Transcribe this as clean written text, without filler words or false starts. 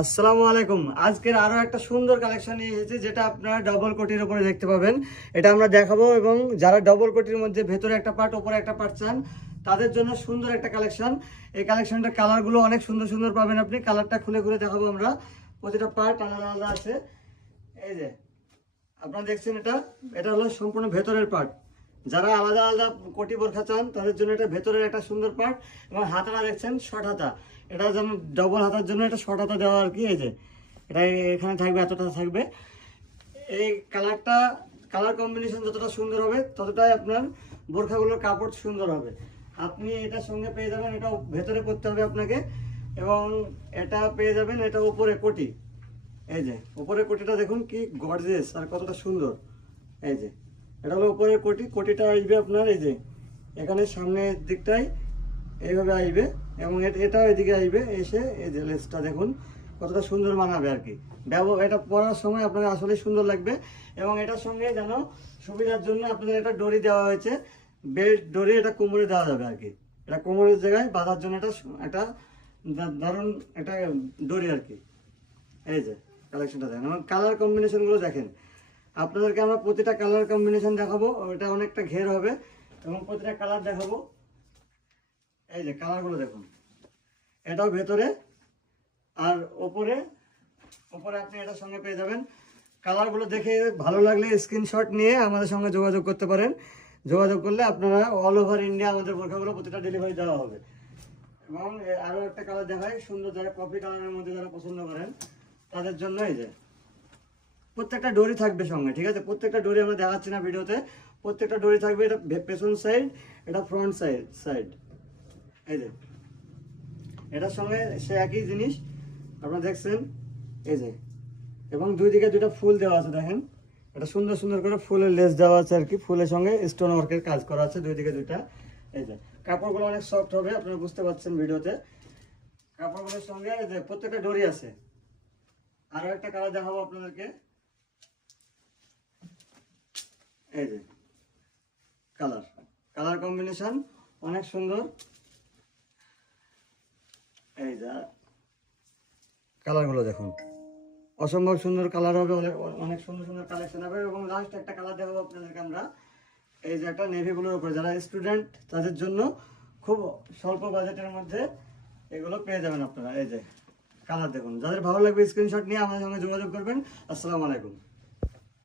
আসসালামু আলাইকুম। আজকের আরো একটা সুন্দর কালেকশন নিয়ে এসেছি, যেটা আপনারা ডবল কোটির উপরে দেখতে পাবেন। এটা আমরা দেখাবো, এবং যারা ডবল কোটির মধ্যে ভেতরে একটা পার্ট উপরে একটা পার্ট চান, তাদের জন্য সুন্দর একটা কালেকশন। এই কালেকশনটার কালারগুলো অনেক সুন্দর সুন্দর পাবেন আপনি। কালারটা খুলে খুলে দেখাবো আমরা। প্রতিটা পার্ট আলাদা আলাদা আছে। এই যে আপনারা দেখছেন, এটা এটা হলো সম্পূর্ণ ভেতরের পার্ট। যারা আলাদা আলাদা কোটি বোরখা চান, তাদের জন্য এটা ভেতরের একটা সুন্দর পার্ট। এবং হাতাটা দেখছেন শর্ট হাতা, এটা যেন ডবল হাতার জন্য এটা শর্ট হাতা দেওয়া আর কি। এই যে এটা এখানে থাকবে, এতটা থাকবে। এই কালারটা, কালার কম্বিনেশন যতটা সুন্দর হবে, ততটাই আপনার বোরখাগুলোর কাপড় সুন্দর হবে। আপনি এটার সঙ্গে পেয়ে যাবেন, এটা ভেতরে করতে হবে আপনাকে, এবং এটা পেয়ে যাবেন এটা উপরে কোটি। এই যে উপরের কোটিটা দেখুন কি গর্জিয়াস আর কতটা সুন্দর। এই যে এটা হলো উপরের কোটি। কোটিটা আসবে আপনার এই যে এখানে সামনের দিকটাই এইভাবে আসবে, এবং এটাও এদিকে আসবে এসে। এই যে লেসটা দেখুন কতটা সুন্দর মানাবে আর কি। এটা পরার সময় আপনার আসলে সুন্দর লাগবে। এবং এটার সঙ্গে যেন সুবিধার জন্য আপনাদের একটা ডরি দেওয়া হয়েছে, বেল্ট ডরি। এটা কোমরে দেওয়া যাবে আর কি। এটা কোমরের জায়গায় বাঁধার জন্য এটা একটা দারুণ একটা ডরি আর কি। এই যে কালেকশনটা দেখেন, এবং কালার কম্বিনেশনগুলো দেখেন। আপনাদেরকে আমরা প্রতিটা কালার কম্বিনেশন দেখাবো, এটা অনেকটা ঘের হবে, এবং প্রতিটা কালার দেখাবো। এই যে কালারগুলো দেখুন, এটাও ভেতরে আর ওপরে। ওপরে আপনি এটার সঙ্গে পেয়ে যাবেন। কালারগুলো দেখে ভালো লাগলে স্ক্রিনশট নিয়ে আমাদের সঙ্গে যোগাযোগ করতে পারেন। যোগাযোগ করলে আপনারা অল ওভার ইন্ডিয়া আমাদের বোরখাগুলো প্রতিটা ডেলিভারি দেওয়া হবে। এবং আরও একটা কালার দেখায় সুন্দর, যারা কফি কালারের মধ্যে যারা পছন্দ করেন, তাদের জন্য এই যে প্রত্যেকটা ডোরি থাকবে সঙ্গে, ঠিক আছে? প্রত্যেকটা ডোরি আমরা দেখাচ্ছি না ভিডিওতে। প্রত্যেকটা ডোরি থাকবে। এটা পেছন সাইড, এটা ফ্রন্ট সাইড। এই যে এটার সঙ্গে সে একই জিনিস আপনারা দেখছেন। এই যে এবং দুই দিকে দুইটা ফুল দেওয়া আছে দেখেন। এটা সুন্দর সুন্দর করে ফুলের লেস দেওয়া আছে আর কি। ফুলের সঙ্গে স্টোন ওয়ার্কের কাজ করা আছে দুই দিকে দুইটা। এই যে কাপড়গুলো অনেক সফট হবে, আপনারা বুঝতে পারছেন ভিডিওতে। কাপড়গুলোর সঙ্গে এই যে প্রত্যেকটা ডোরি আছে। আরো একটা কালার দেখাবো আপনাদেরকে। এই যে কালার কম্বিনেশন অনেক সুন্দর। এই যে কালারগুলো দেখুন, অসম্ভব সুন্দর কালার হবে। অনেক সুন্দর সুন্দর কালেকশন হবে। এবং লাস্ট একটা কালার দেখাবো আপনাদেরকে আমরা। এই যে একটা নেভি ব্লুর উপরে, যারা স্টুডেন্ট তাদের জন্য খুব স্বল্প বাজেটের মধ্যে এগুলো পেয়ে যাবেন আপনারা। এই যে কালার দেখুন, যাদের ভালো লাগবে স্ক্রিনশট নিয়ে আমাদের সঙ্গে যোগাযোগ করবেন। আসসালামু আলাইকুম।